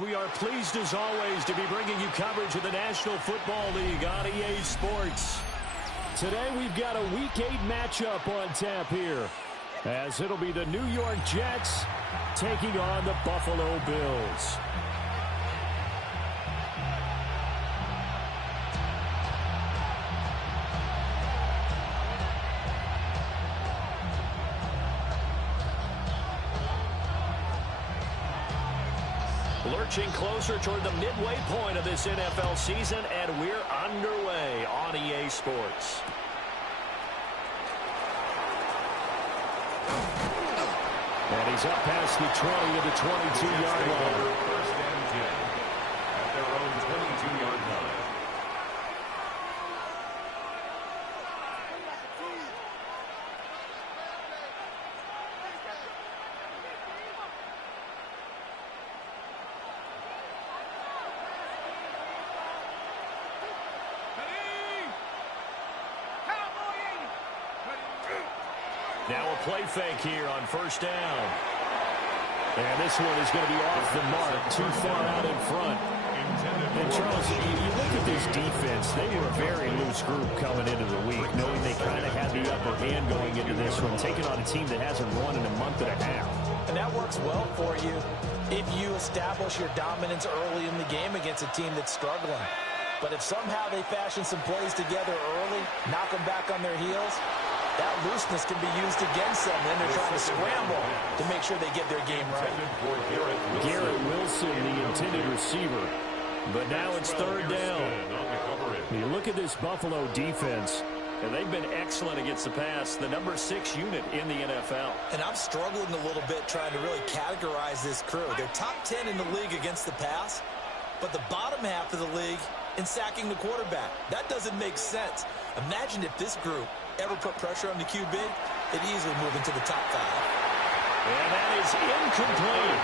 We are pleased as always to be bringing you coverage of the National Football League on EA Sports. Today we've got a Week 8 matchup on tap here, as it'll be the New York Jets taking on the Buffalo Bills. Lurching closer toward the midway point of this NFL season, and we're underway on EA Sports. And he's up past the 20 to the 22-yard line. First and 10 at their own 22-yard line. Now a play fake here on first down. And this one is going to be off the mark, too far out in front. And Charles, you look at this defense, they were a very loose group coming into the week, knowing they kind of had the upper hand going into this one, taking on a team that hasn't won in a month and a half. And that works well for you if you establish your dominance early in the game against a team that's struggling. But if somehow they fashion some plays together early, knock them back on their heels, that looseness can be used against them. Then they're trying to scramble to make sure they get their game right. Garrett Wilson, the intended receiver. But now it's third down. You look at this Buffalo defense, and they've been excellent against the pass, the number 6 unit in the NFL. And I'm struggling a little bit trying to really categorize this crew. They're top 10 in the league against the pass, but the bottom half of the league in sacking the quarterback. That doesn't make sense. Imagine if this group ever put pressure on the QB, it'd easily move into the top 5. And that is incomplete.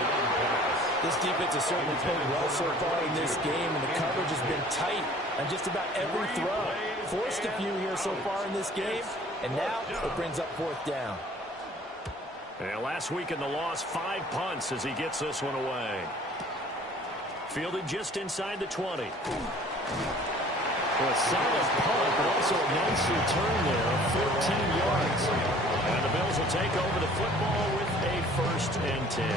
This defense has certainly played well so far in this game, and the coverage has been tight on just about every throw. Forced a few here so far in this game, and now it brings up fourth down. And last week in the loss, 5 punts as he gets this one away. Fielded just inside the 20. Well, a solid punt, but also a nice return there of 14 yards. And the Bills will take over the football with a first and 10.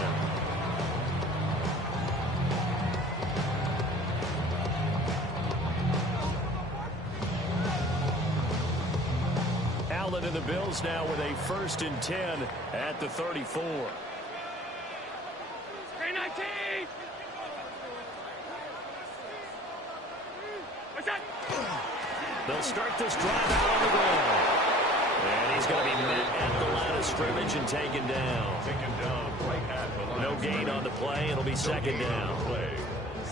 Allen and the Bills now with a first and 10 at the 34. 319! They'll start this drive out on the ground. And he's going to be met at the line of scrimmage and taken down. No gain on the play. It'll be second down.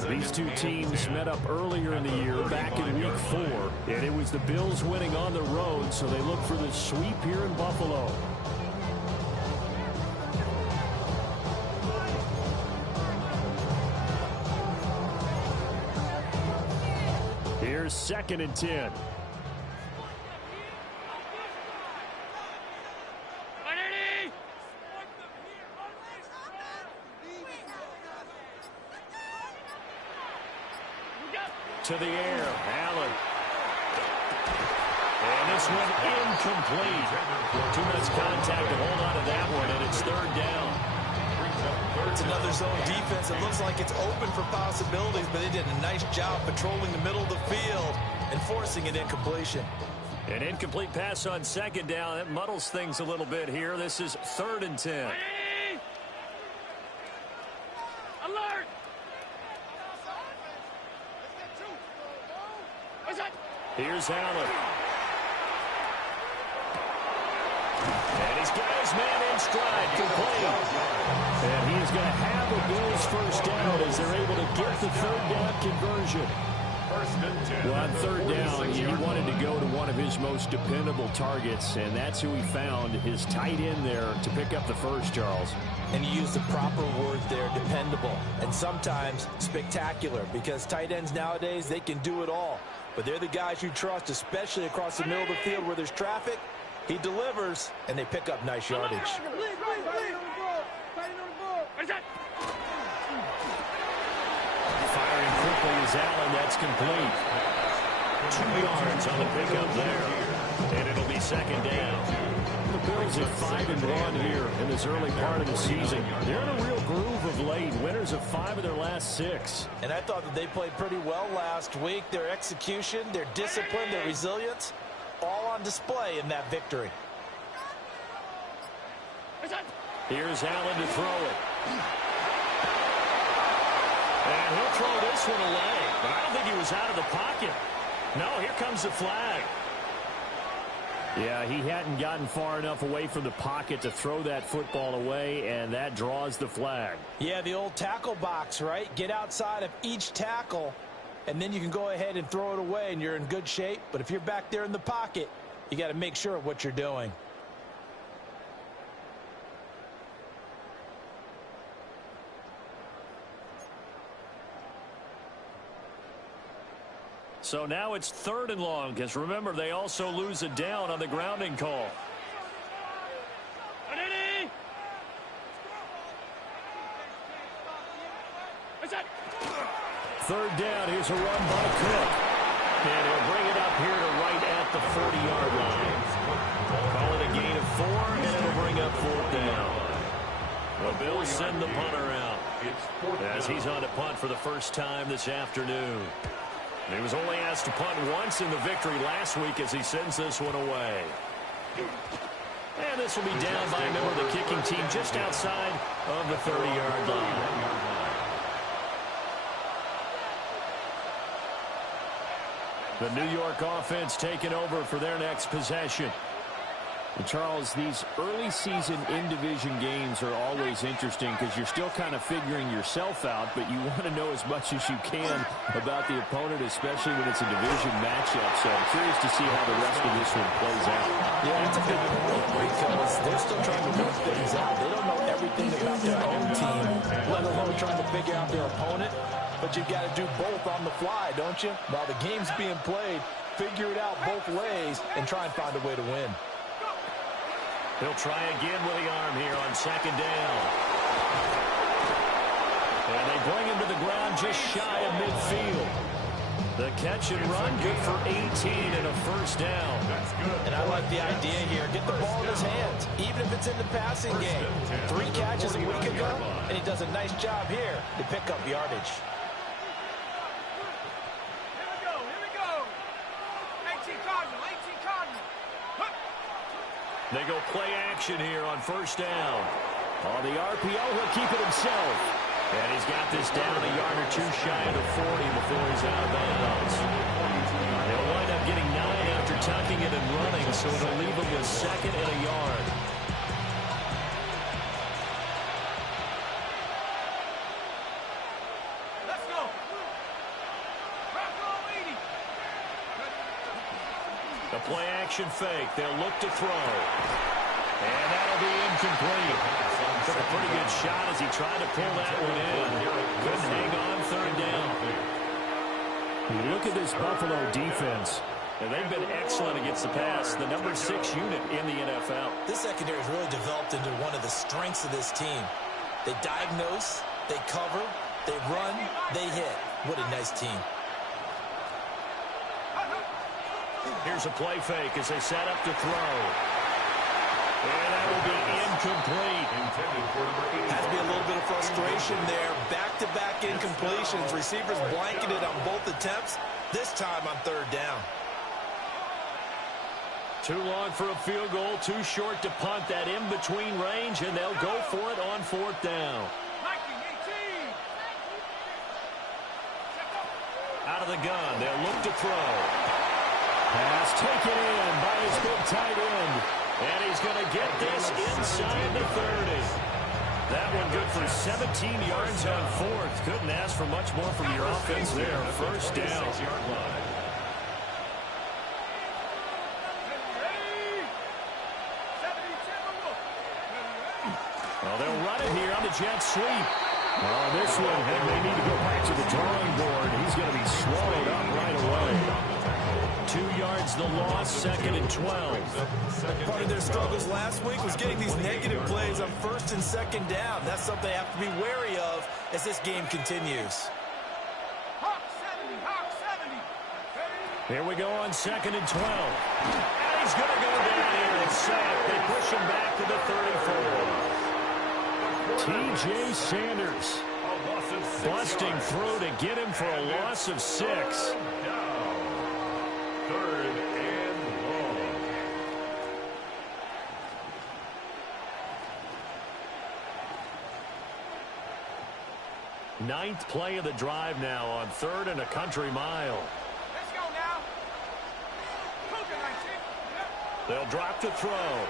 These two teams met up earlier in the year, back in week 4. And it was the Bills winning on the road, so they look for the sweep here in Buffalo. Here's second and 10. To the air, Allen. And this one incomplete. Too much contact to hold on to that one, and it's third down. It's another zone defense. It looks like it's open for possibilities, but they did a nice job patrolling the middle of the field and forcing an incompletion. An incomplete pass on second down. That muddles things a little bit here. This is third and 10. Alert! Here's Allen. And he's got his man in stride, complete. And he's going to have the Bills first down as they're able to get the third down conversion. Well, on third down, he wanted to go to one of his most dependable targets, and that's who he found, his tight end there, to pick up the first, Charles. And he used the proper word there, dependable, and sometimes spectacular, because tight ends nowadays, they can do it all. But they're the guys you trust, especially across the middle of the field where there's traffic. He delivers, and they pick up nice yardage. is Allen. That's complete. 2 yards on the pickup there. And it'll be second down. The Bills are 5-1 here in this early part of the season. They're in a real groove of late. Winners of 5 of their last 6. And I thought that they played pretty well last week. Their execution, their discipline, their resilience, all on display in that victory. Here's Allen to throw it. And he'll throw this one away. But I don't think he was out of the pocket. No, here comes the flag. Yeah, he hadn't gotten far enough away from the pocket to throw that football away, and that draws the flag. Yeah, the old tackle box, right? Get outside of each tackle, and then you can go ahead and throw it away, and you're in good shape. But if you're back there in the pocket, you got to make sure of what you're doing. So now it's 3rd and long, because remember, they also lose a down on the grounding call. Third down, here's a run by Cook. And he'll bring it up here to right at the 40-yard line. Call it a gain of 4, and it'll bring up 4th down. The Bills send the punter out as he's on to punt for the first time this afternoon. He was only asked to punt once in the victory last week as he sends this one away. And this will be down by a member of the kicking team just outside of the 30-yard line. The New York offense taking over for their next possession. And Charles, these early season in-division games are always interesting because you're still kind of figuring yourself out, but you want to know as much as you can about the opponent, especially when it's a division matchup. So I'm curious to see how the rest of this one plays out. Yeah, that's a good point because they're still trying to work things out. They don't know everything about their own team, let alone trying to figure out their opponent. But you've got to do both on the fly, don't you? While the game's being played, figure it out both ways and try and find a way to win. He'll try again with the arm here on 2nd down. And they bring him to the ground just shy of midfield. The catch and run, good for 18 and a first down. That's good. And I like the idea here. Get the ball in his hands, even if it's in the passing game. 3 catches a week ago, and he does a nice job here to pick up yardage. Here we go. 18 Cardinal, 18 Cardinal. They go play action here on 1st down. On the RPO, he'll keep it himself. And he's got this down a yard or 2 shy of the 40 before he's out of bounds. They'll wind up getting 9 after tucking it and running, so it'll leave him with 2nd and a yard. Let's go. Rocco Eady. The play action fake. They'll look to throw. And that'll be incomplete. Took a pretty good shot as he tried to pull that one in. Couldn't hang on 3rd down. You look at this Buffalo defense. And they've been excellent against the pass. The number 6 unit in the NFL. This secondary has really developed into one of the strengths of this team. They diagnose, they cover, they run, they hit. What a nice team. Here's a play fake as they set up to throw. And that will be incomplete. Has to be a little bit of frustration there. Back-to-back incompletions. Receivers blanketed on both attempts. This time on 3rd down. Too long for a field goal. Too short to punt that in-between range. And they'll go for it on 4th down. Out of the gun. They'll look to throw. Pass taken in by his big tight end. And he's going to get this inside the 30. That one good for 17 yards on 4th. Couldn't ask for much more from your offense there. 1st down. Well, they'll run it here on the jet sweep. Oh, this one, and they need to go back to the drawing board. He's going to be swallowed up right away. 2 yards the loss, 2nd and 12. Part of their struggles last week was getting these negative plays on 1st and 2nd down. That's something they have to be wary of as this game continues. Hawk 7. Here we go on 2nd and 12. And he's going to go down here and sack. They push him back to the 34. T.J. Sanders busting through to get him for a loss of 6. 3rd and long. Ninth play of the drive now on 3rd and a country mile. Let's go now. Cougar 19. They'll drop to throw.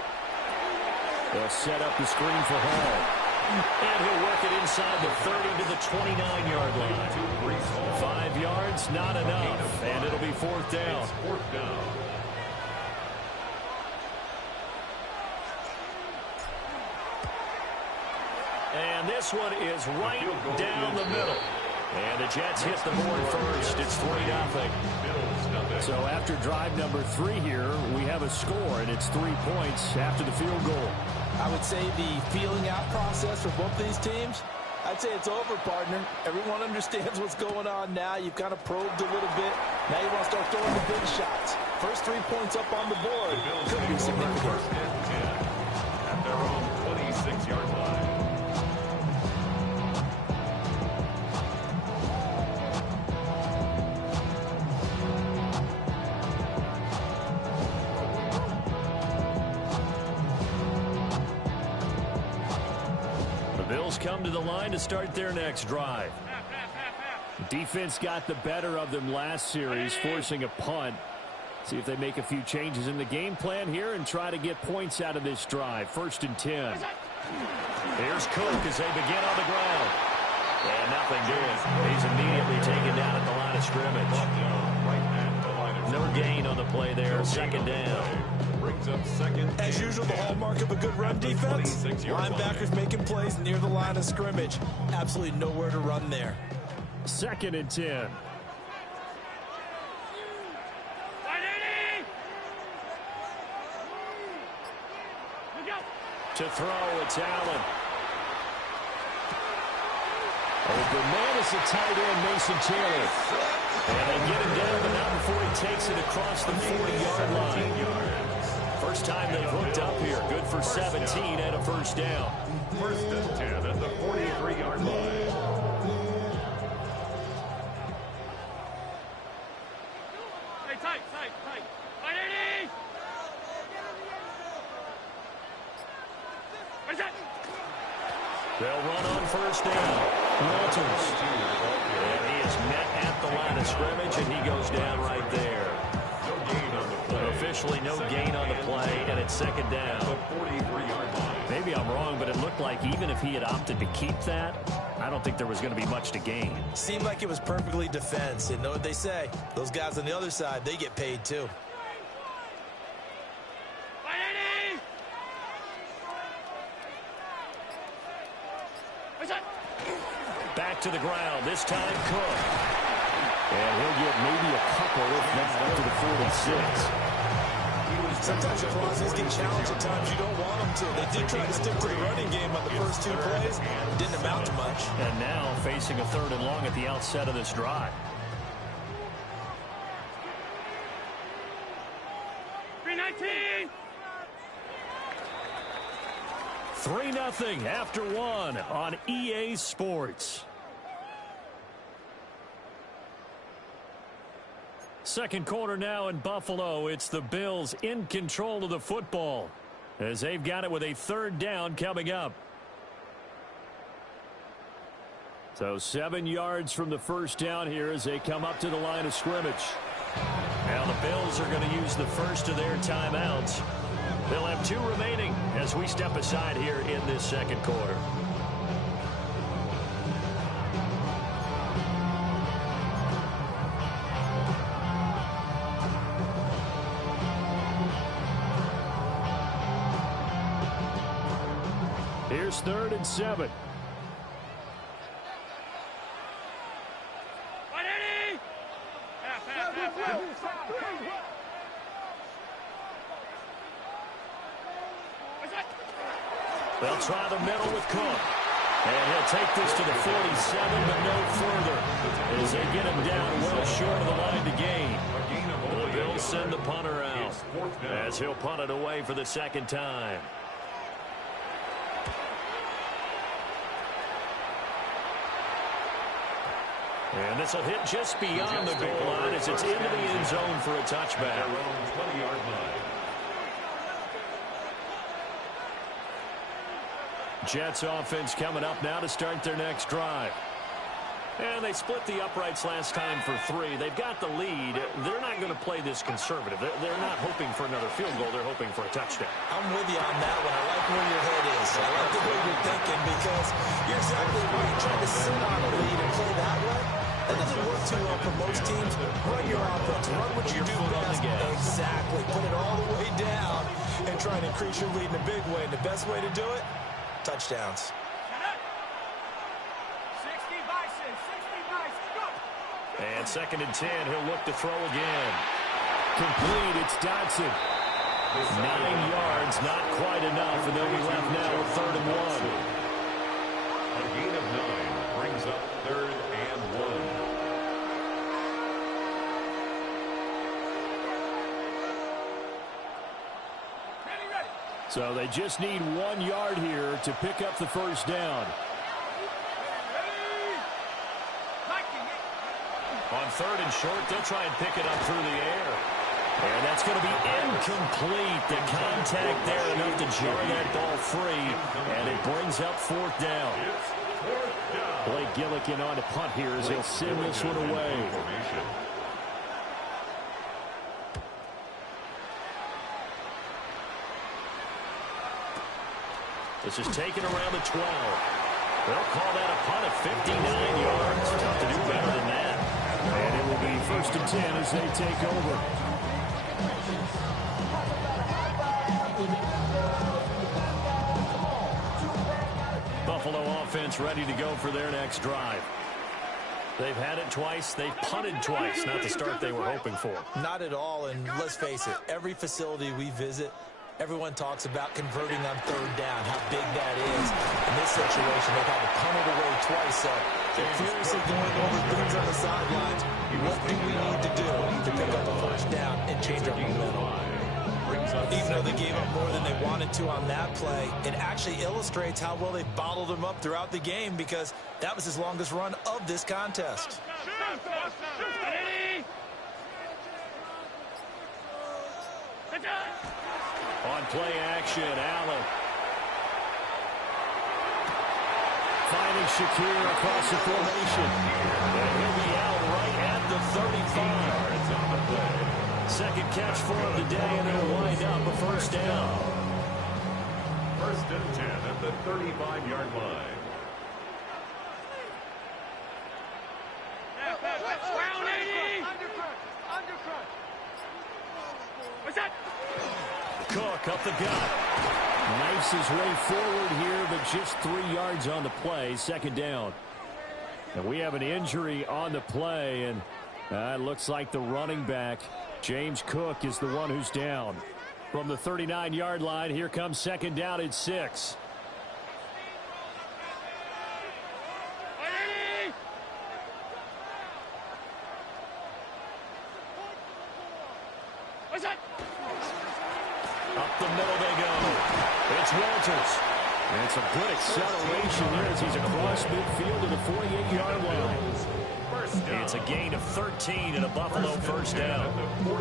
They'll set up the screen for Hall. And he'll work it inside the 30 to the 29-yard line. 5 yards, not enough. And it'll be 4th down. It's 4th down. And this one is right down the middle. And the Jets hit the board first. It's 3-0. So after drive number 3 here, we have a score, and it's 3 points after the field goal. I would say the feeling out process for both these teams, I'd say it's over, partner. Everyone understands what's going on now. You've kind of probed a little bit. Now you want to start throwing the big shots. First 3 points up on the board could be significant. 1st and 10 at their own 26-yard line. Come to the line to start their next drive. Defense got the better of them last series, forcing a punt. See if they make a few changes in the game plan here and try to get points out of this drive. 1st and 10. Here's Cook as they begin on the ground. And nothing doing. He's immediately taken down at the line of scrimmage. No gain on the play there. 2nd down. Brings up 2nd. As usual, the hallmark of a good run defense, linebackers making plays near the line of scrimmage. Absolutely nowhere to run there. 2nd and 10. To throw, it's Allen. Open man is the tight end, Mason Taylor. And they get him down, but not before he takes it across the 40-yard line. First time they've hooked up here. Good for 17 and a 1st down. 1st and 10 at the 43-yard line. Hey, tight. Ready? Where's that? They'll run on 1st down. Walters. And he is met at the line of scrimmage, and he goes down right there. Officially no gain on the play, and it's 2nd down. 43-yard line. Maybe I'm wrong, but it looked like even if he had opted to keep that, I don't think there was going to be much to gain. Seemed like it was perfectly defense. And know what they say? Those guys on the other side, they get paid too. Ready? Where's that? Back to the ground, this time Cook. And he'll get maybe a couple, if not up to the 46. Sometimes your crosses get challenged at times you don't want them to. They did try to stick to the running game on the first 2 plays. Didn't amount to much. And now facing a 3rd and long at the outset of this drive. 319. 3-0 after 1 on EA Sports. Second quarter now in Buffalo. It's the Bills in control of the football as they've got it with a 3rd down coming up. So 7 yards from the 1st down here as they come up to the line of scrimmage. Now the Bills are going to use the first of their timeouts. They'll have 2 remaining as we step aside here in this second quarter. Here's 3rd and 7. They'll try the middle with Cook. And he'll take this to the 47, but no further, as they get him down well short of the line to gain. The Bills send the punter out, as he'll punt it away for the second time. And this will hit just beyond the goal line as it's into the end zone for a touchback. 20-yard line. Jets offense coming up now to start their next drive. And they split the uprights last time for 3. They've got the lead. They're not going to play this conservative. They're not hoping for another field goal. They're hoping for a touchdown. I'm with you on that one. I like where your head is. I like the way you're thinking because you're exactly right. You're trying to sit on a lead and play that way. That doesn't work too well for most teams. Run your offense. Run what you do best. Exactly. Put it all the way down and try and increase your lead in a big way. And the best way to do it, touchdowns. 60 Bison, 60 Bison, go! And 2nd and 10, he'll look to throw again. Complete, it's Dotson. 9 yards, not quite enough, and they'll be left now with 3rd and 1. A gain of 9 brings up 3rd and 1. So they just need 1 yard here to pick up the first down. On 3rd and short, they'll try and pick it up through the air. And that's going to be incomplete. The contact there enough to jar that ball free. And it brings up 4th down. Blake Gillikin on to punt here as he'll send this one away. This is taken around the 12. They'll call that a punt of 59 yards. Tough to do better than that. And it will be 1st and 10 as they take over. Buffalo offense ready to go for their next drive. They've had it twice. They've punted twice. Not the start they were hoping for. Not at all, and let's face it, every facility we visit, everyone talks about converting on 3rd down, how big that is. In this situation, they've had to punt it away twice, so they're furiously going over things on the sidelines. What do we need to do to pick up a 1st down and change our momentum? Even though they gave up more than they wanted to on that play, it actually illustrates how well they bottled them up throughout the game because that was his longest run of this contest. On play action, Allen. Finding Shakir across the formation. And he'll be out right at the 35. 2nd catch for him today, and it'll wind up a 1st down. 1st and 10 at the 35-yard line. What's that? Cook up the gut. Knifes his way forward here, but just 3 yards on the play. 2nd down. And we have an injury on the play, and it looks like the running back, James Cook, is the one who's down. From the 39-yard line, here comes 2nd down at 6. What's that? Up the middle they go. It's Walters. And it's a good acceleration there as he's across midfield to the 48-yard line. It's a gain of 13 and a Buffalo 1st down.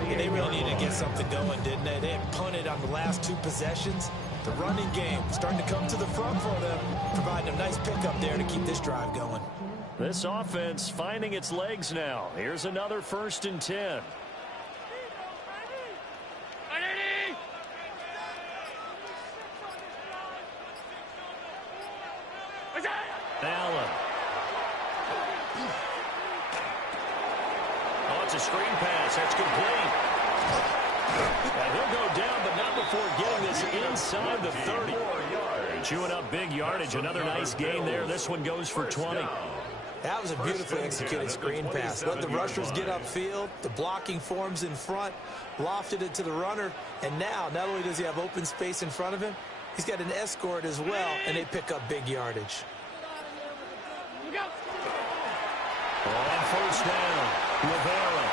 And they really needed to get something going, didn't they? They had punted on the last 2 possessions. The running game starting to come to the front for them, providing a nice pickup there to keep this drive going. This offense finding its legs now. Here's another 1st and 10. Allen. Oh, it's a screen pass. That's complete. And he'll go down, but not before getting this inside the 30. Chewing up big yardage. Another nice gain there. This one goes for 20. That was a beautifully executed screen pass. Let the rushers get upfield. The blocking forms in front. Lofted it to the runner. And now, not only does he have open space in front of him, he's got an escort as well, and they pick up big yardage. On first down, Rivera.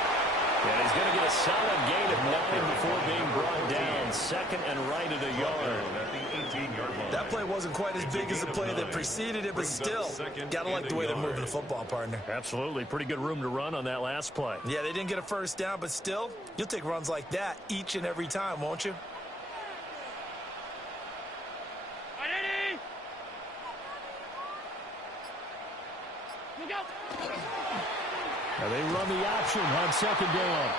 And he's going to get a solid gain of 9 before being brought down. Second and right at a yard. That play wasn't quite as big as the play that preceded it, but still, got to like the way they're moving the football, partner. Absolutely. Pretty good room to run on that last play. Yeah, they didn't get a first down, but still, you'll take runs like that each and every time, won't you? Now they run the option on second down.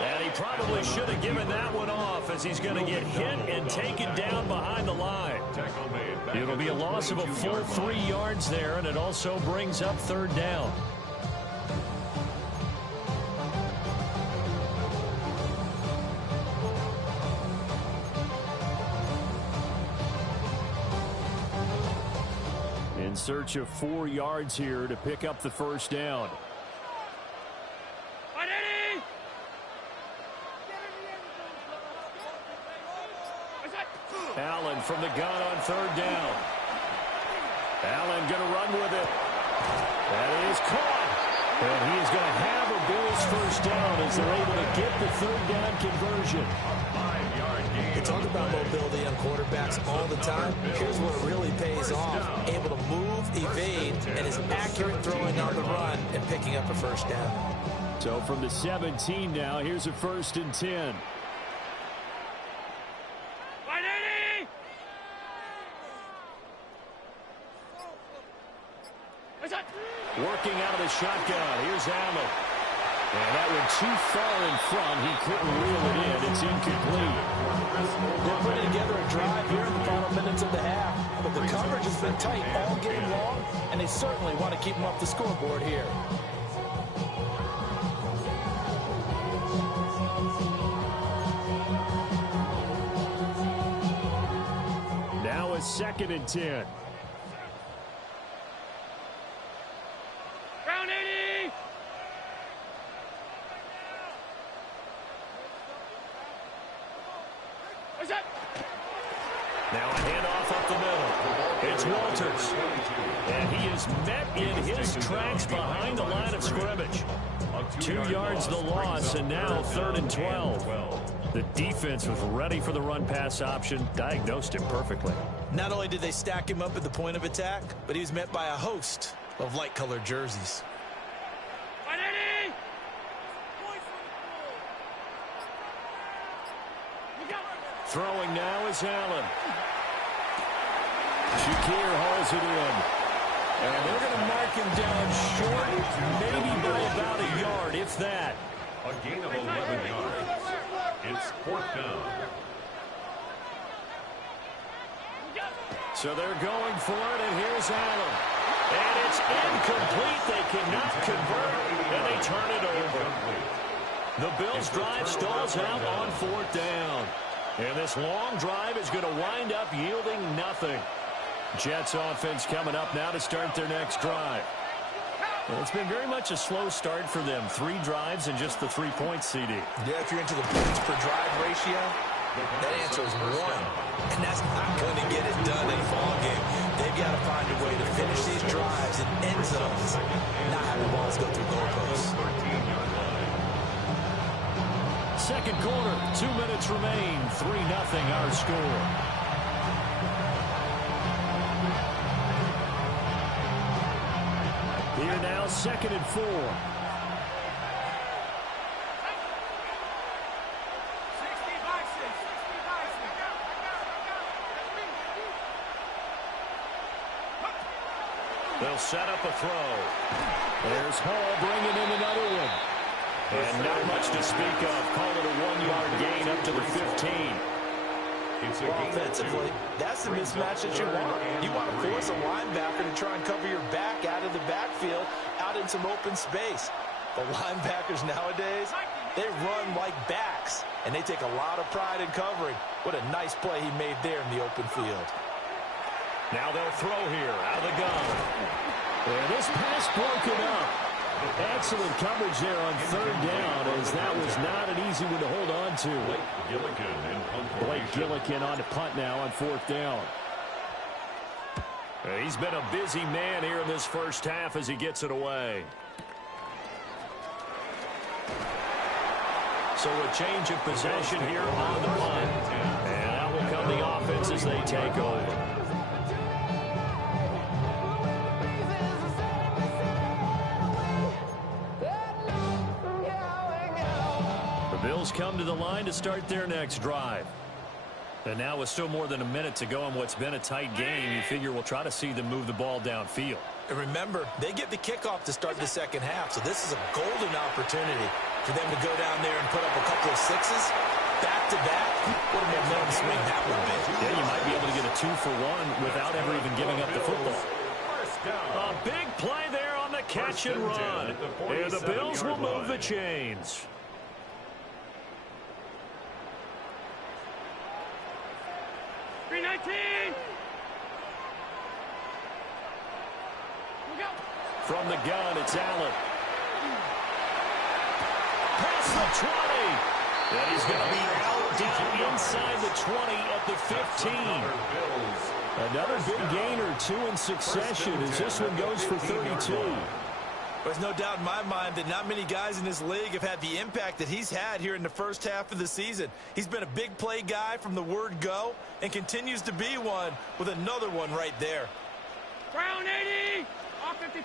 And he probably should have given that one off as he's going to get hit and taken down behind the line. It'll be a loss of a full 3 yards there, and it also brings up third down. In search of 4 yards here to pick up the first down. Allen from the gun on third down. Allen going to run with it. That is caught. And he is going to have a Bills first down as they're able to get the third down conversion. They talk about mobility on quarterbacks all the time. Here's where it really pays off. Able to move, evade, and is accurate throwing on the run and picking up a first down. So from the 17 now, here's a 1st and 10. Working out of the shotgun. Here's Allen. And that one too far in front. He couldn't reel it in. It's incomplete. They're putting together a drive here in the final minutes of the half. But the coverage has been tight all game long, and they certainly want to keep them up the scoreboard here. Now a 2nd and 10. Now a handoff up the middle. It's Walters. And he is met in his tracks behind the line of scrimmage. 2 yards the loss, and now 3rd and 12. The defense was ready for the run-pass option, diagnosed it perfectly. Not only did they stack him up at the point of attack, but he was met by a host of light-colored jerseys. Throwing now is Allen. Shakir hauls it in. And they're going to mark him down short, maybe by about a yard, if that. A gain of 11 yards. It's 4th down. So they're going for it, and here's Allen. And it's incomplete. They cannot convert, and they turn it over. The Bills' drive stalls out on 4th down. And this long drive is going to wind up yielding nothing. Jets offense coming up now to start their next drive. Well, it's been very much a slow start for them. 3 drives and just the 3 points, CD. Yeah, if you're into the points per drive ratio, that answer is 1. And that's not going to get it done in a ball game. They've got to find a way to finish these drives in end zones, not have the balls go through goalposts. Second quarter, 2 minutes remain. 3-0 our score. Here now, 2nd and 4. They'll set up a throw. There's Hall bringing in another one. And not much to speak of. Call it a 1-yard gain up to the 15. Offensively, that's the mismatch that you want. You want to force a linebacker to try and cover your back out of the backfield, out in some open space. The linebackers nowadays, they run like backs, and they take a lot of pride in covering. What a nice play he made there in the open field. Now they'll throw here out of the gun. And this pass broken up. Excellent coverage there on 3rd down, as that was not an easy one to hold on to. Blake Gillikin on to punt now on 4th down. He's been a busy man here in this first half as he gets it away. So a change of possession here on the punt. And out will come the offense as they take over. The Bills come to the line to start their next drive. And now with still more than a minute to go in what's been a tight game, you figure we'll try to see them move the ball downfield. And remember, they get the kickoff to start the second half, so this is a golden opportunity for them to go down there and put up a couple of sixes, back-to-back. What a momentum swing that would be. Yeah, you might be able to get a 2-for-1 without ever even giving up the football. A big play there on the catch and run. And the Bills will move the chains. From the gun, it's Allen. Past the 20. And he's going to be out down inside the 20 at the 15. Another big gain or two in succession as this one goes for 32. There's no doubt in my mind that not many guys in this league have had the impact that he's had here in the first half of the season. He's been a big play guy from the word go and continues to be one with another one right there. Brown 80. Off 52.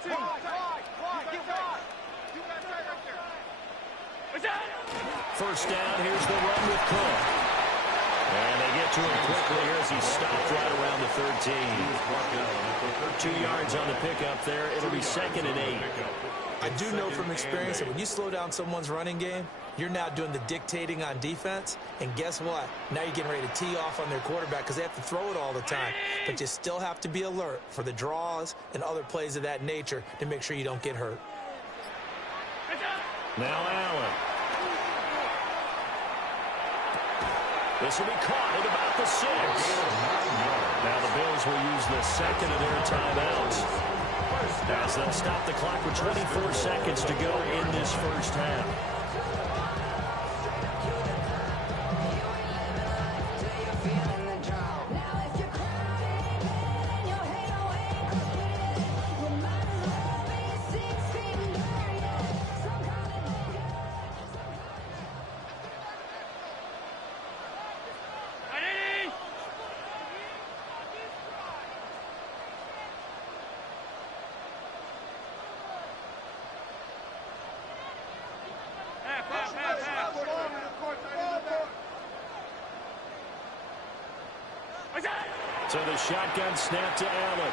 First down, here's the run with Cook. And they get to him quickly here as he stopped right around the 13. 2 yards on the pickup there. It'll be 2nd and 8. I do know from experience that when you slow down someone's running game, you're now doing the dictating on defense. And guess what? Now you're getting ready to tee off on their quarterback because they have to throw it all the time. But you still have to be alert for the draws and other plays of that nature to make sure you don't get hurt. Now Allen. This will be caught at about the 6. Now the Bills will use the second of their timeouts as they'll stop the clock with 24 seconds to go in this first half. So the shotgun snap to Allen.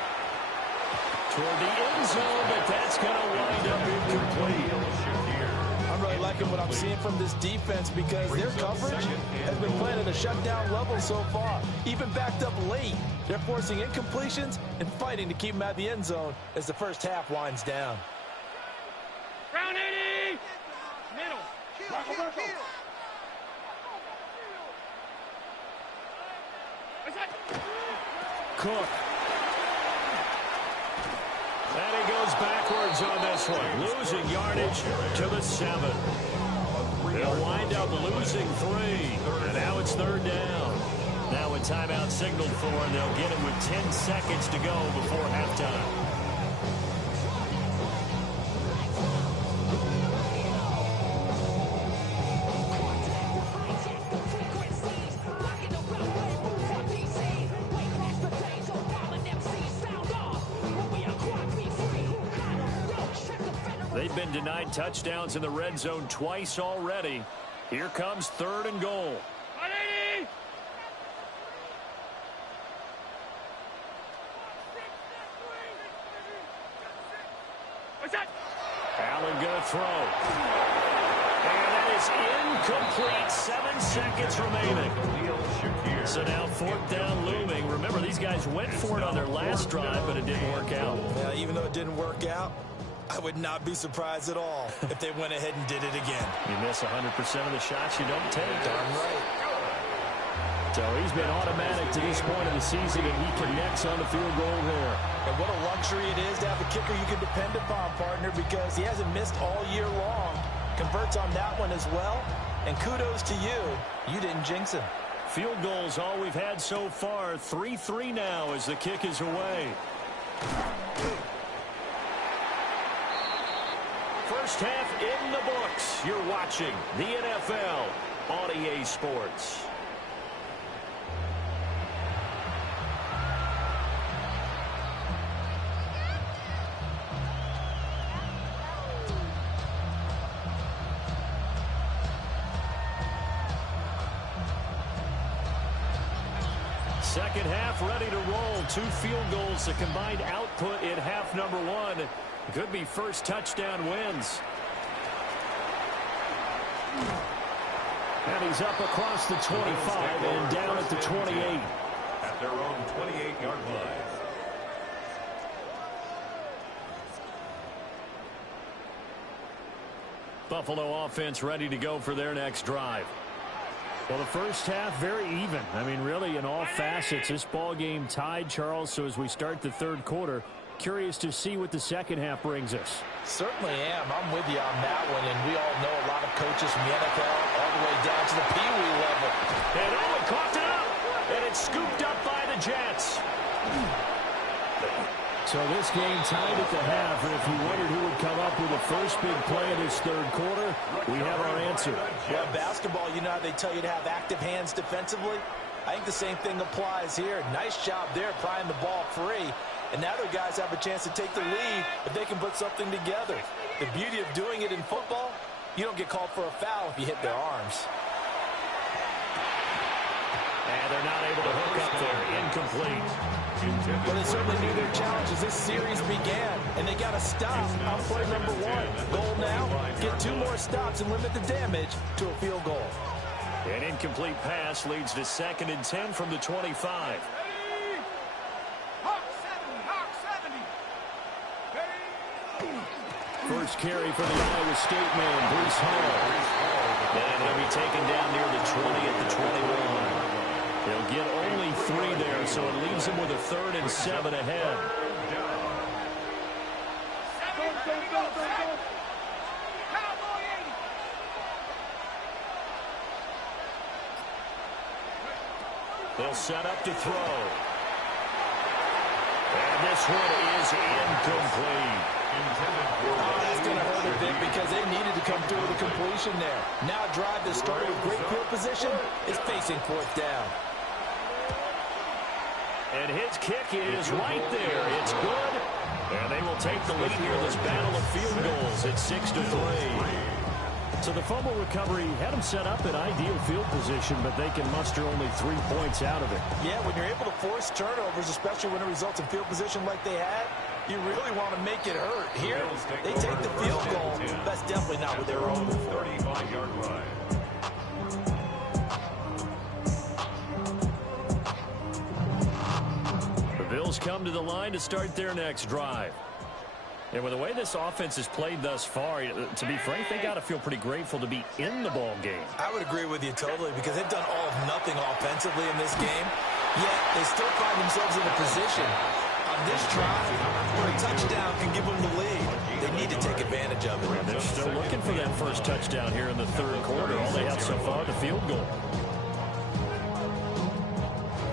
Toward the end zone, but that's going to wind up incomplete. I'm really liking what I'm seeing from this defense because their coverage has been playing at a shutdown level so far. Even backed up late, they're forcing incompletions and fighting to keep them at the end zone as the first half winds down. Brown 80. Middle. Kill. Cook. And he goes backwards on this one, losing yardage to the 7. They'll wind up losing 3, and now it's 3rd down. Now a timeout signaled for, and they'll get it with 10 seconds to go before halftime. They've been denied touchdowns in the red zone twice already. Here comes 3rd and goal. 180. What's that? Allen going to throw. And that is incomplete. 7 seconds remaining. So now 4th down looming. Remember, these guys went for it on their last drive, but it didn't work out. Yeah, even though it didn't work out, I would not be surprised at all if they went ahead and did it again. You miss 100% of the shots you don't take. Darn right. So he's been automatic to this point of the season, and he connects on the field goal there. And what a luxury it is to have a kicker you can depend upon, partner, because he hasn't missed all year long. Converts on that one as well. And kudos to you. You didn't jinx him. Field goals all we've had so far. 3-3 now as the kick is away. First half in the books. You're watching the NFL on EA Sports. Second half ready to roll. 2 field goals, the combined output in half number 1. Could be first touchdown wins. And he's up across the 25 and down at the 28. At their own 28-yard line. Buffalo offense ready to go for their next drive. Well, the first half, very even. I mean, really, in all facets, this ball game tied, Charles. So as we start the third quarter, curious to see what the second half brings us. Certainly am. I'm with you on that one. And we all know a lot of coaches from the NFL all the way down to the Pee-wee level. And Owen coughed it up. And it's scooped up by the Jets. So this game tied at the half, and if you wondered who would come up with the first big play of this third quarter, we have our answer. Well, basketball, you know how they tell you to have active hands defensively? I think the same thing applies here. Nice job there prying the ball free. And now their guys have a chance to take the lead if they can put something together. The beauty of doing it in football, you don't get called for a foul if you hit their arms. And they're not able to hook up there. Incomplete. Well, they certainly knew their challenge as this series began, and they got to stop on play number 1. Goal now, get 2 more stops and limit the damage to a field goal. An incomplete pass leads to 2nd and 10 from the 25. Hawk 70. First carry for the Iowa State man, Bruce Hall. And he'll be taken down near the 20 at the 21. They'll get only 3 there, so it leaves them with a 3rd and 7 ahead. They'll set up to throw. And this one is incomplete. Oh, that's going to hurt a bit because they needed to come through with a completion there. Now a drive that started with great field position is facing 4th down. And his kick is right there. It's good. And they will take the lead here in this battle of field goals at 6-3. So the fumble recovery had them set up in ideal field position, but they can muster only 3 points out of it. Yeah, when you're able to force turnovers, especially when it results in field position like they had, you really want to make it hurt. Here, they take the field goal. That's definitely not what they were hoping for. 35-yard line. The Bills come to the line to start their next drive. And with the way this offense has played thus far, to be frank, they got to feel pretty grateful to be in the ball game. I would agree with you totally because they've done all of nothing offensively in this game, yet they still find themselves in a position on this drive where a touchdown can give them the lead. They need to take advantage of it. And they're still looking for that first touchdown here in the third quarter. All they have so far, the field goal.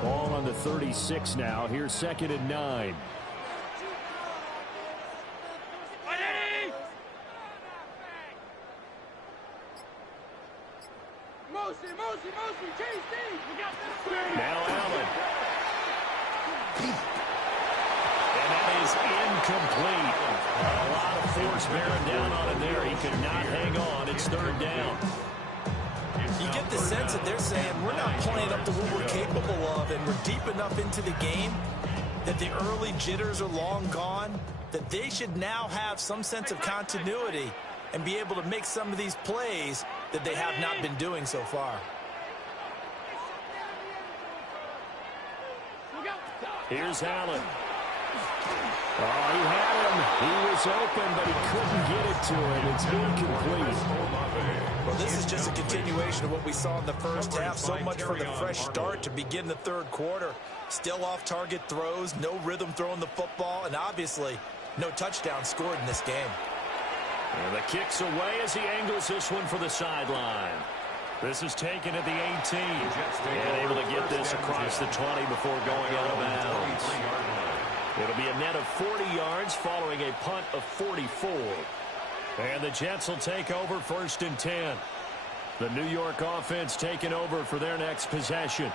Ball on the 36 now. Here's 2nd and 9. Mosley, chase deep. We got this. Now Allen. And that is incomplete. A lot of force bearing down on it there. He could not hang on. It's 3rd down. You get the sense that they're saying we're not playing up to what we're capable of, and we're deep enough into the game that the early jitters are long gone, that they should now have some sense of continuity and be able to make some of these plays that they have not been doing so far. Here's Allen. Oh, he had him. He was open, but he couldn't get it to him. It's incomplete. Well, this is just a continuation of what we saw in the first half. So much for the fresh start to begin the third quarter. Still off-target throws, no rhythm throwing the football, and obviously no touchdown scored in this game. And the kick's away as he angles this one for the sideline. This is taken at the 18. And able to get this across the 20 before going out of bounds. It'll be a net of 40 yards following a punt of 44. And the Jets will take over 1st and 10. The New York offense taking over for their next possession.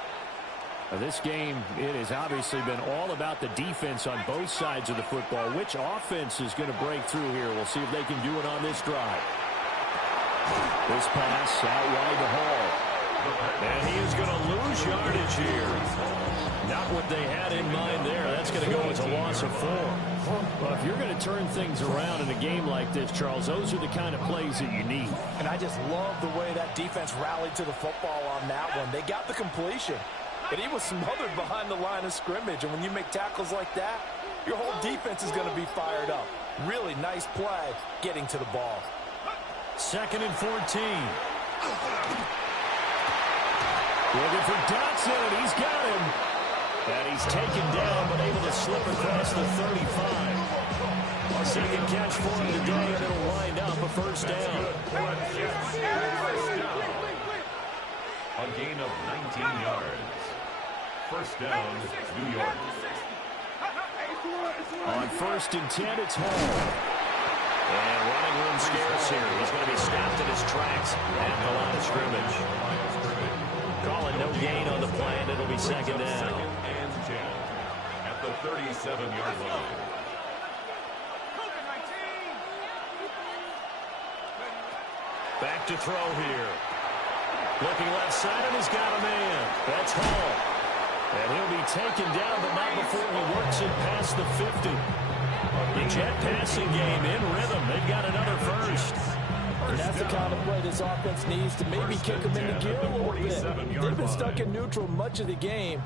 Now this game, it has obviously been all about the defense on both sides of the football. Which offense is going to break through here? We'll see if they can do it on this drive. This pass out wide to Hall. And he is going to lose yardage here. Not what they had in mind there. That's going to go as a loss of 4. Well, if you're going to turn things around in a game like this, Charles, those are the kind of plays that you need. And I just love the way that defense rallied to the football on that one. They got the completion, but he was smothered behind the line of scrimmage. And when you make tackles like that, your whole defense is going to be fired up. Really nice play getting to the ball. 2nd and 14. Looking for Dotson, and he's got him. And he's taken down, but able to slip across the 35. Second catch for him today, and it'll wind up a 1st down. A gain of 19 yards. 1st down, New York. On 1st and 10, it's Hall. And running room scarce here. He's going to be stopped in his tracks at the line of scrimmage. Calling no gain on the play, and it'll be 2nd down. 2nd and 10 at the 37-yard line. Back to throw here. Looking left side, and he's got a man. That's Hall. And he'll be taken down, but not before he works it past the 50. The Jet passing game in rhythm. They've got another 1st. And that's the kind of play this offense needs to maybe kick them into gear a little bit. They've been stuck in neutral much of the game.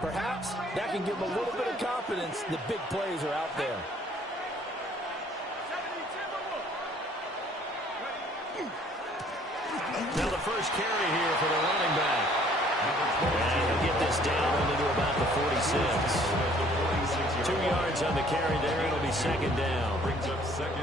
Perhaps that can give them a little bit of confidence. The big plays are out there. Now the first carry here for the running back. And he'll get this down only to about the 46. 2 yards on the carry there. It'll be 2nd down.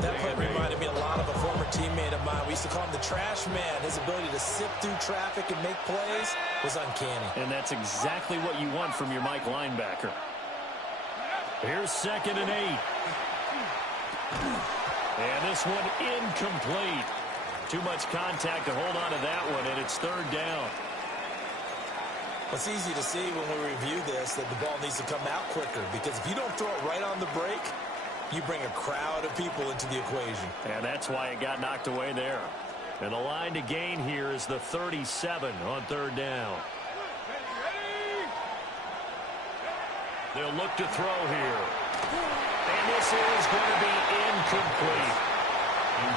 That play reminded me a lot of a former teammate of mine. We used to call him the trash man. His ability to sift through traffic and make plays was uncanny. And that's exactly what you want from your Mike linebacker. Here's 2nd and 8. And this one incomplete. Too much contact to hold on to that one, and it's 3rd down. It's easy to see when we review this that the ball needs to come out quicker, because if you don't throw it right on the break, you bring a crowd of people into the equation. And that's why it got knocked away there. And the line to gain here is the 37 on 3rd down. They'll look to throw here. And this is going to be incomplete.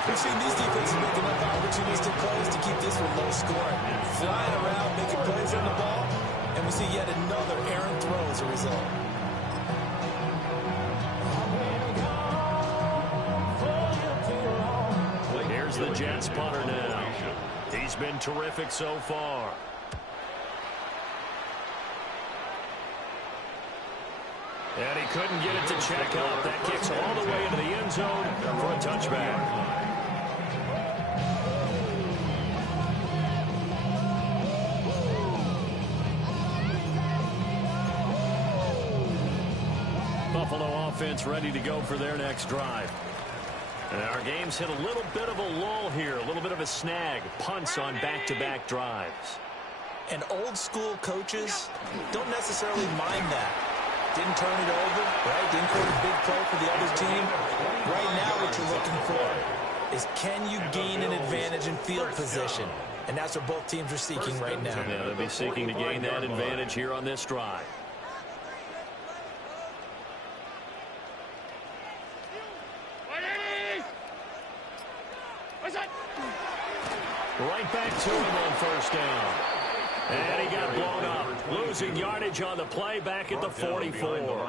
We've seen these defenses make enough opportunistic plays to keep this one low scoring. Flying around, making plays on the ball, and we see yet another errant throw as a result. Here's the Jets punter now. He's been terrific so far. And he couldn't get it to check up. That kicks all the way into the end zone for a touchback. Buffalo offense ready to go for their next drive. And our game's hit a little bit of a lull here, a little bit of a snag. Punts on back-to-back drives. And old-school coaches don't necessarily mind that. Didn't turn it over, right? Didn't create a big play for the other team. Right now what you're looking for is, can you gain an advantage in field position? And that's what both teams are seeking right now. Yeah, they'll be seeking to gain that advantage here on this drive. Right back to him on 1st down. And he got blown up. Losing yardage on the play back at the 44.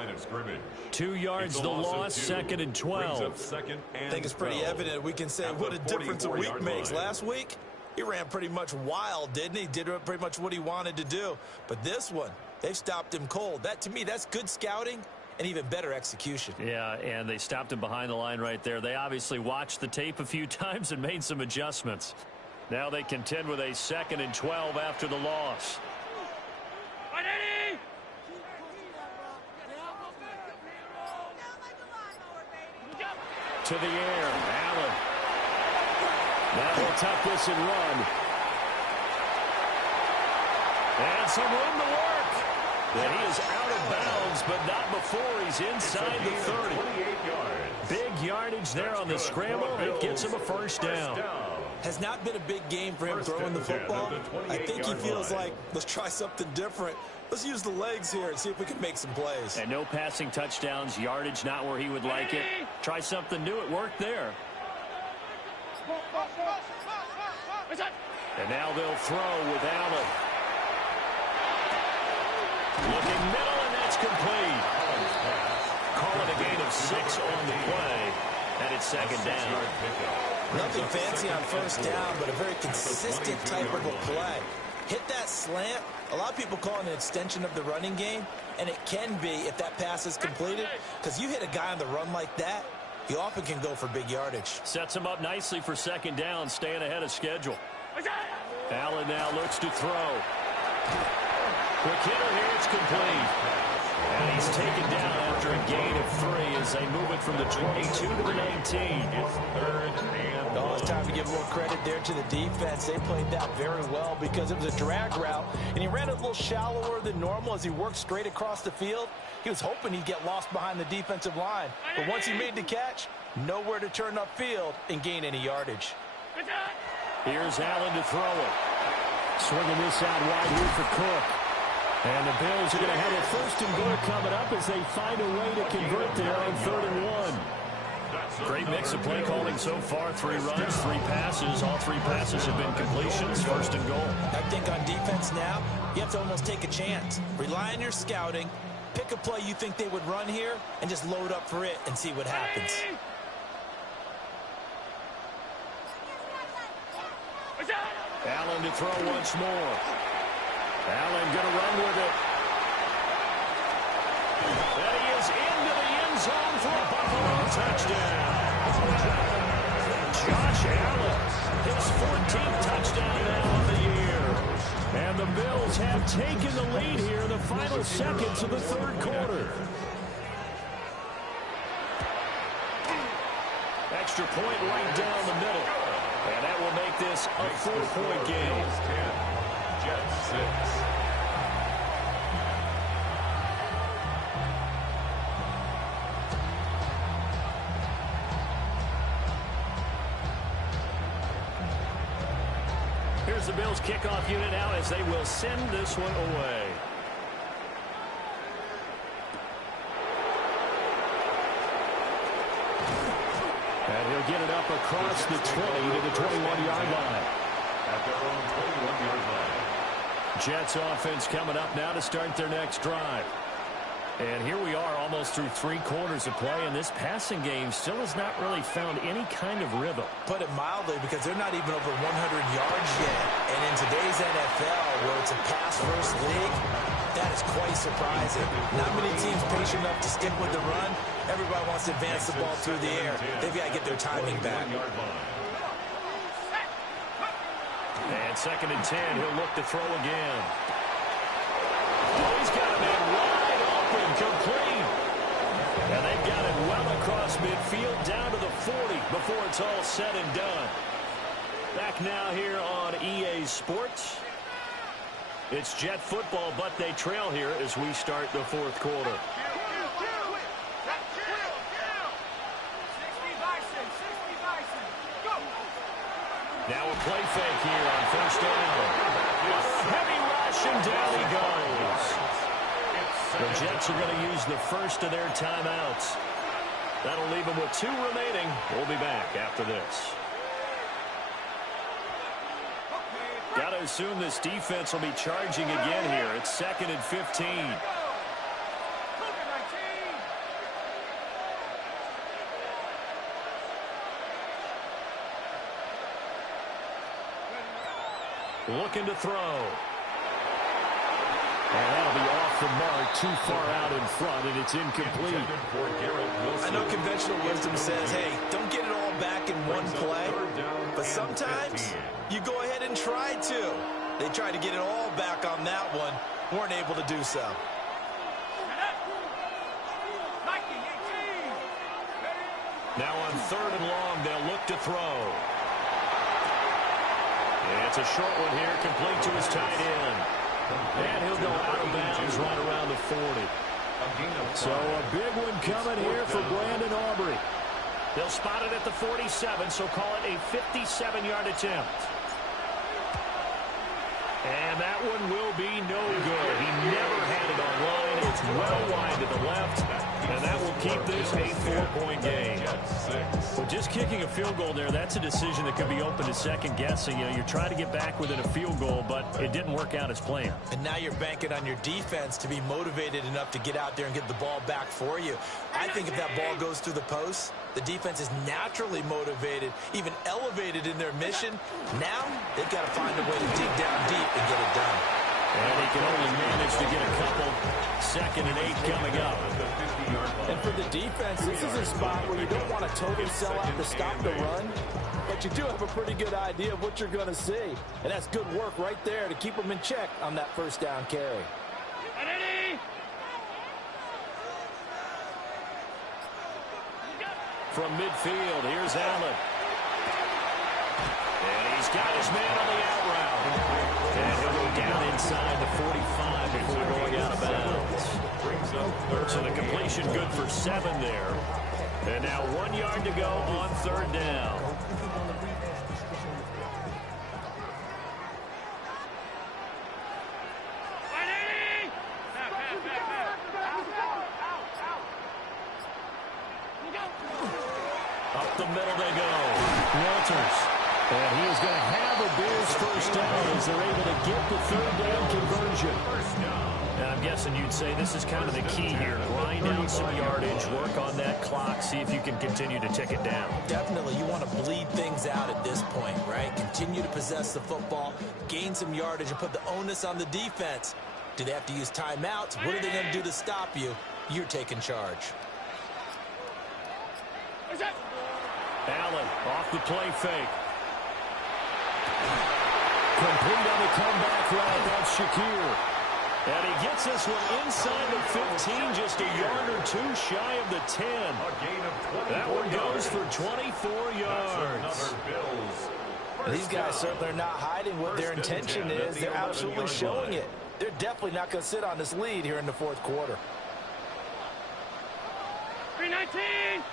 2 yards the loss, 2nd and 12. I think it's pretty evident. We can say what a difference a week makes. Last week, he ran pretty much wild, didn't he? Did pretty much what he wanted to do. But this one, they've stopped him cold. That, to me, that's good scouting and even better execution. Yeah, and they stopped him behind the line right there. They obviously watched the tape a few times and made some adjustments. Now they contend with a 2nd and 12 after the loss. To the air. Allen. Now he'll tuck this and run. And some room to work. And he is out of bounds, but not before he's inside the 30. Big yardage there on the scramble. It gets him a first down. Has not been a big game for him throwing the football. I think he feels like, let's try something different. Let's use the legs here and see if we can make some plays. And no passing touchdowns, yardage not where he would like it. Try something new. It worked there. And now they'll throw with Allen. Looking middle, and that's complete. Call it a gain of 6 on the play, and it's second down. Nothing fancy on first down, but a very consistent type of a play. Hit that slant. A lot of people call it an extension of the running game, and it can be if that pass is completed, because you hit a guy on the run like that, he often can go for big yardage. Sets him up nicely for second down, staying ahead of schedule. Allen now looks to throw. Quick hitter here, it's complete. And he's taken down after a gain of 3 as they move it from the 22 to the 19. It's third and Oh, it's time to give a little credit there to the defense. They played that very well because it was a drag route, and he ran it a little shallower than normal as he worked straight across the field. He was hoping he'd get lost behind the defensive line. But once he made the catch, nowhere to turn upfield and gain any yardage. Here's Allen to throw it. Swinging this out wide here for Cook. And the Bills are going to have a first and goal coming up as they find a way to convert there on 3rd and 1. Great mix of play calling so far. 3 runs, 3 passes. All 3 passes have been completions. 1st and goal. I think on defense now, you have to almost take a chance. Rely on your scouting. Pick a play you think they would run here and just load up for it and see what happens. Allen to throw once more. Allen going to run with it. And he is into the end zone for a Buffalo touchdown. Josh Allen, his 14th touchdown now of the year. And the Bills have taken the lead here in the final seconds of the 3rd quarter. Extra point right down the middle. And that will make this a 4-point game. Jets 6. Here's the Bills kickoff unit now as they will send this one away. And he'll get it up across the 20 to the 21-yard line. At their own 21-yard line. Jets offense coming up now to start their next drive. And here we are almost through 3 quarters of play, and this passing game still has not really found any kind of rhythm. Put it mildly, because they're not even over 100 yards yet. And in today's NFL, where it's a pass-first league, that is quite surprising. Not many teams patient enough to stick with the run. Everybody wants to advance the ball through the air. They've got to get their timing back. And 2nd and 10, he'll look to throw again. Oh, he's got a man wide open, complete. And they've got it well across midfield, down to the 40 before it's all said and done. Back now here on EA Sports. It's Jet football, but they trail here as we start the 4th quarter. Now a play fake here on 1st down. Heavy rush, and down he goes. The Jets are going to use the first of their timeouts. That'll leave them with 2 remaining. We'll be back after this. Got to assume this defense will be charging again here. It's 2nd and 15. Looking to throw. And that'll be off the mark, too far out in front, and it's incomplete. I know conventional wisdom says, hey, don't get it all back in one play. But sometimes you go ahead and try to. They tried to get it all back on that one. Weren't able to do so. Now on 3rd and long, they'll look to throw. It's a short one here, complete to his tight end. And he'll go out of bounds right around the 40. So a big one coming here for Brandon Aubrey. They'll spot it at the 47, so call it a 57-yard attempt. And that one will be no good. He never had it on line. It's well wide to the left, and that will keep this a 4-point game. Well, just kicking a field goal there, that's a decision that could be open to second guessing. You know, you're trying to get back within a field goal, but it didn't work out as planned. And now you're banking on your defense to be motivated enough to get out there and get the ball back for you. I think if that ball goes through the post, the defense is naturally motivated, even elevated in their mission. Now they've got to find a way to dig down deep and get it done. And he can only manage to get a couple. 2nd and 8 coming up. And for the defense, this is a spot where you don't want to totally sell out to stop the run, but you do have a pretty good idea of what you're going to see. And that's good work right there to keep them in check on that 1st down carry. From midfield, here's Allen. And he's got his man on the out route. And he'll go down inside the 45 before going out of bounds. So the completion good for 7 there. And now 1 yard to go on 3rd down. Up the middle they go. Walters. And he is going to have a Bears 1st down as they're able to get the 3rd down conversion. And I'm guessing you'd say this is kind of the key here. Grind out some yardage, work on that clock, see if you can continue to tick it down. Definitely, you want to bleed things out at this point, right? Continue to possess the football, gain some yardage, and put the onus on the defense. Do they have to use timeouts? What are they going to do to stop you? You're taking charge. Allen off the play fake. Complete on the comeback route. That's Shakir. And he gets this one inside the 15, just a yard or 2 shy of the 10. That one goes for 24 yards. These guys certainly are not hiding what their intention is. They're absolutely showing it. They're definitely not going to sit on this lead here in the 4th quarter. 319.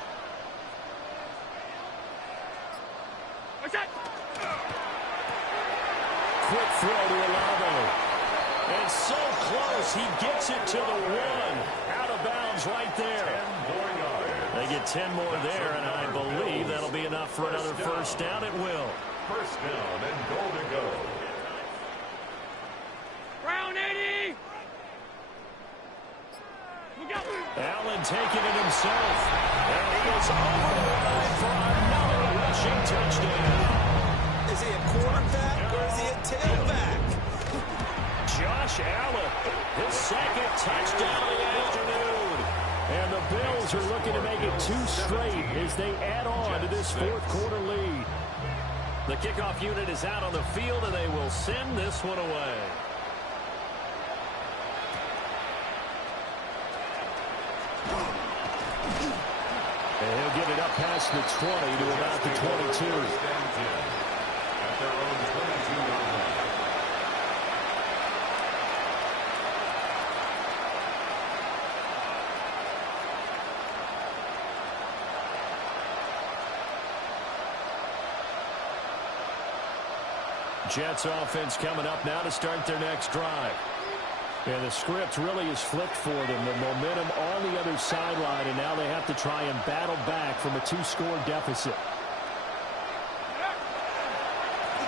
What's that? Quick throw to Olave. And so close, he gets it to the 1. Out of bounds right there. They get 10 more there, and I believe that'll be enough for another 1st down. It will. 1st down and goal to go. Brown 80. Allen taking it himself. And he is over the line for another rushing touchdown. Is he a quarterback or is he a tailback? Josh Allen, his 2nd touchdown of the afternoon. And the Bills are looking to make it 2 straight as they add on to this 4th quarter lead. The kickoff unit is out on the field, and they will send this one away. And he'll get it up past the 20 to about the 22. At their own 22-yard line. Jets offense coming up now to start their next drive. And the script really is flipped for them. The momentum on the other sideline, and now they have to try and battle back from a 2-score deficit.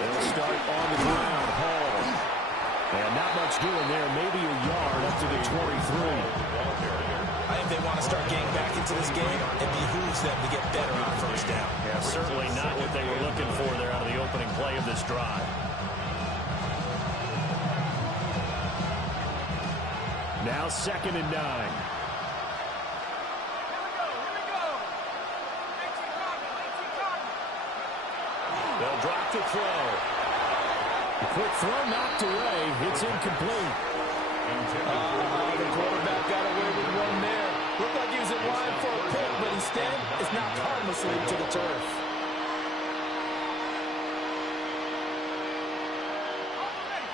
They'll start on the ground. Hall. And not much doing there. Maybe a yard up to the 23. I think they want to start getting back into this game. It behooves them to get better on 1st down. Yeah, certainly not what they were looking for there out of the opening play of this drive. Now 2nd and 9. Here we go. 18 Cardinal. They'll drop the throw. The quick throw knocked away. It's incomplete. The quarterback got away with one there. Looked like he was in line for a pick, but instead is knocked harmlessly to the turf.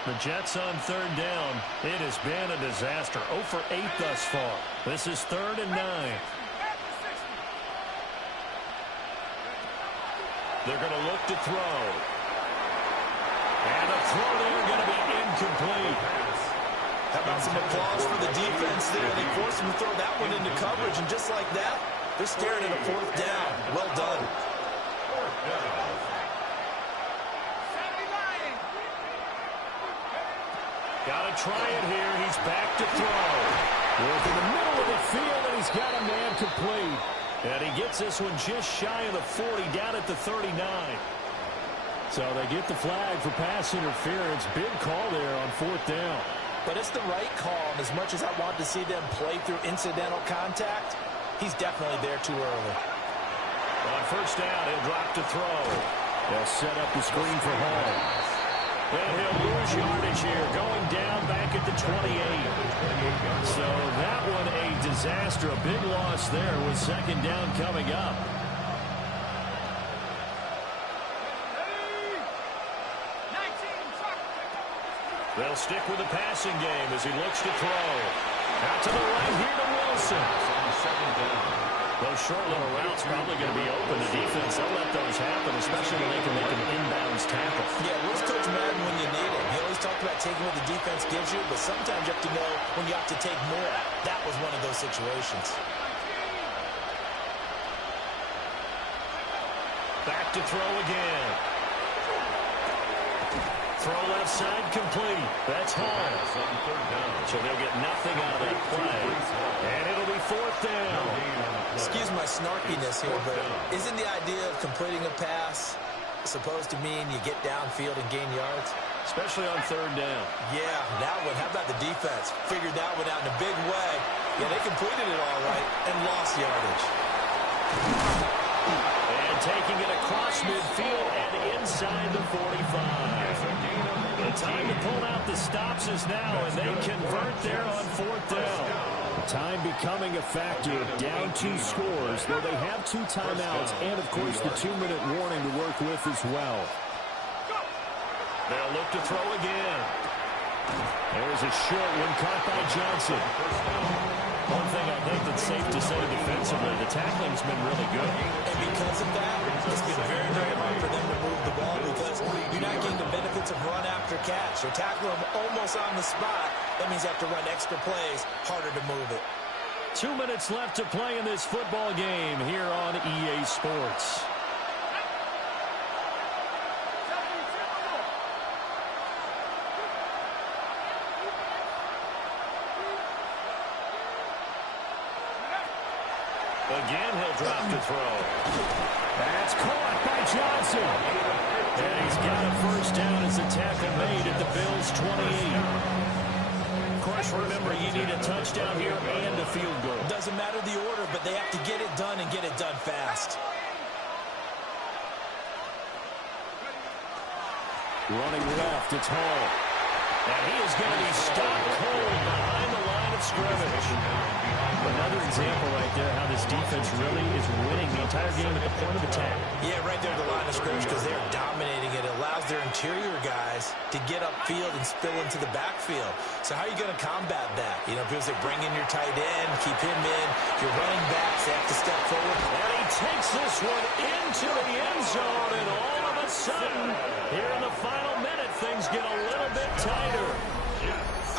The Jets on third down. It has been a disaster. 0 for 8 thus far. This is 3rd and 9. They're going to look to throw. And the throw there going to be incomplete. How about some applause for the defense there? They forced him to throw that one into coverage, and just like that, they're staring at a 4th down. Well done. Got to try it here. He's back to throw. Work in the middle of the field, and he's got a man complete. And he gets this one just shy of the 40, down at the 39. So they get the flag for pass interference. Big call there on 4th down. But it's the right call, and as much as I want to see them play through incidental contact, he's definitely there too early. On 1st down, he'll drop to throw. They'll set up the screen for Hall. And he'll lose yardage here, going down back at the 28. So that one a disaster, a big loss there with 2nd down coming up. They'll stick with the passing game as he looks to throw. Out to the right here to Wilson. Those short little routes probably going to be open. The defense, they'll let those happen, especially when they can make an inbounds tackle. Yeah, where's Coach Madden when you need him? He always talked about taking what the defense gives you, but sometimes you have to know when you have to take more. That was one of those situations. Back to throw again. Throw left side complete. That's Hall. So they'll get nothing out of that play. And it'll be 4th down. Excuse my snarkiness here, but isn't the idea of completing a pass supposed to mean you get downfield and gain yards? Especially on 3rd down. Yeah, that one. How about the defense? Figured that one out in a big way. Yeah, they completed it all right and lost yardage. And taking it across midfield and inside the 45. The time to pull out the stops is now, and they convert there on 4th down. Time becoming a factor. Down 2 scores, though they have 2 timeouts and, of course, the 2-minute warning to work with as well. They'll look to throw again. There's a short one caught by Johnson. One thing I think that's safe to say defensively, the tackling's been really good. And because of that, it's been very, very hard for them to move the ball because you're not getting the benefits of run after catch. You're tackling them almost on the spot. That means you have to run extra plays, harder to move it. 2 minutes left to play in this football game here on EA Sports. Again, he'll drop to throw. That's caught by Johnson. And he's got a 1st down as the tackle made at the Bills' 28. Of course, remember, you need a touchdown here and a field goal. Doesn't matter the order, but they have to get it done and get it done fast. Running left, it's Hall. And he is going to be stopped cold behind the line of scrimmage. Another example right there how this defense really is winning the entire game at the point of attack. Yeah, right there at the line of scrimmage because they're dominating it. It allows their interior guys to get upfield and spill into the backfield. So how are you going to combat that? You know, people say bring in your tight end, keep him in. Your running backs, they have to step forward. And he takes this one into the end zone, and all of a sudden, here in the final minute, things get a little bit tighter.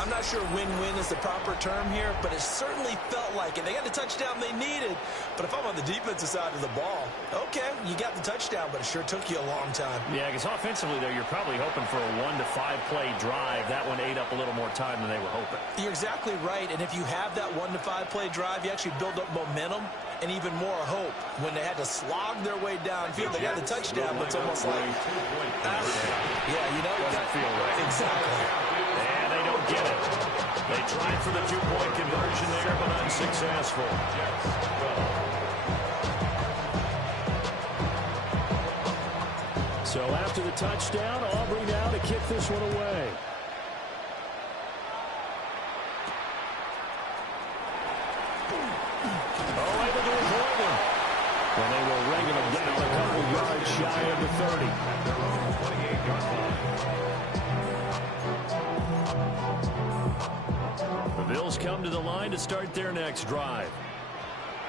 I'm not sure win-win is the proper term here, but it certainly felt like it. They got the touchdown they needed, but if I'm on the defensive side of the ball, okay, you got the touchdown, but it sure took you a long time. Yeah, because offensively, though, you're probably hoping for a 1 to 5 play drive. That one ate up a little more time than they were hoping. You're exactly right, and if you have that 1 to 5 play drive, you actually build up momentum and even more hope. When they had to slog their way downfield, they got the touchdown, but it's almost like, yeah, you know, doesn't feel right. Exactly. And they don't get it. They tried for the 2-point conversion there, but unsuccessful. So after the touchdown, Aubrey now to kick this one away. of the 30. At their own 28-yard line. The Bills come to the line to start their next drive.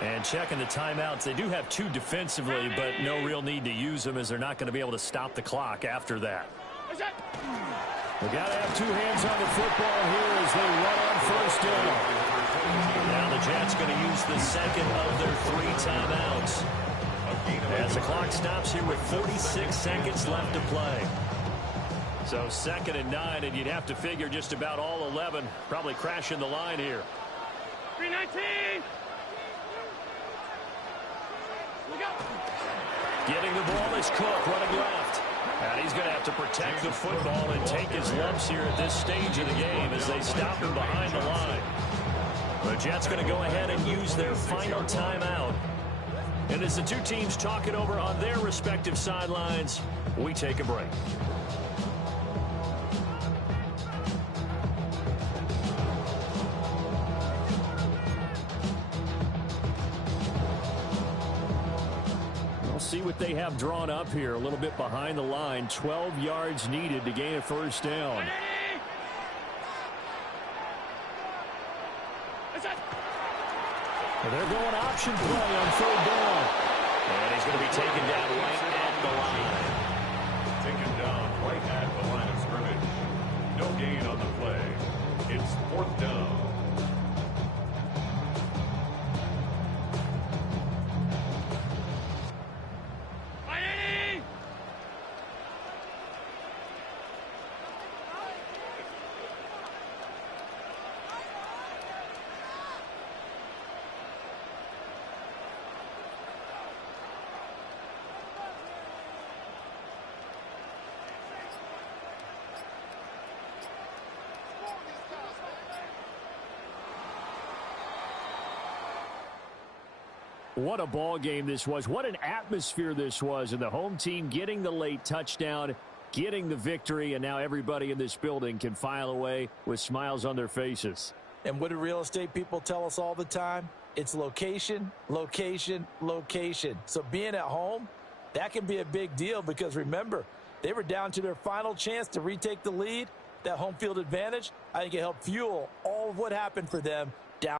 And checking the timeouts, they do have 2 defensively, but no real need to use them as they're not going to be able to stop the clock after that. We got to have 2 hands on the football here as they run on first down. Now the Jets going to use the second of their 3 timeouts. As the clock stops here with 46 seconds left to play. So 2nd and 9, and you'd have to figure just about all 11 probably crashing the line here. 319. Getting the ball is Cook running left. And he's going to have to protect the football and take his lumps here at this stage of the game as they stop him behind the line. The Jets going to go ahead and use their final timeout. And as the 2 teams talk it over on their respective sidelines, we take a break. See what they have drawn up here. A little bit behind the line. 12 yards needed to gain a first down. They're going option play on 3rd down. And he's going to be taken down right at the line. Taken down right at the line of scrimmage. No gain on the play. It's 4th down. What a ball game this was. What an atmosphere this was. And the home team getting the late touchdown, getting the victory, and now everybody in this building can file away with smiles on their faces. And what do real estate people tell us all the time? It's location, location, location. So being at home, that can be a big deal because, remember, they were down to their final chance to retake the lead. That home field advantage, I think it helped fuel all of what happened for them down.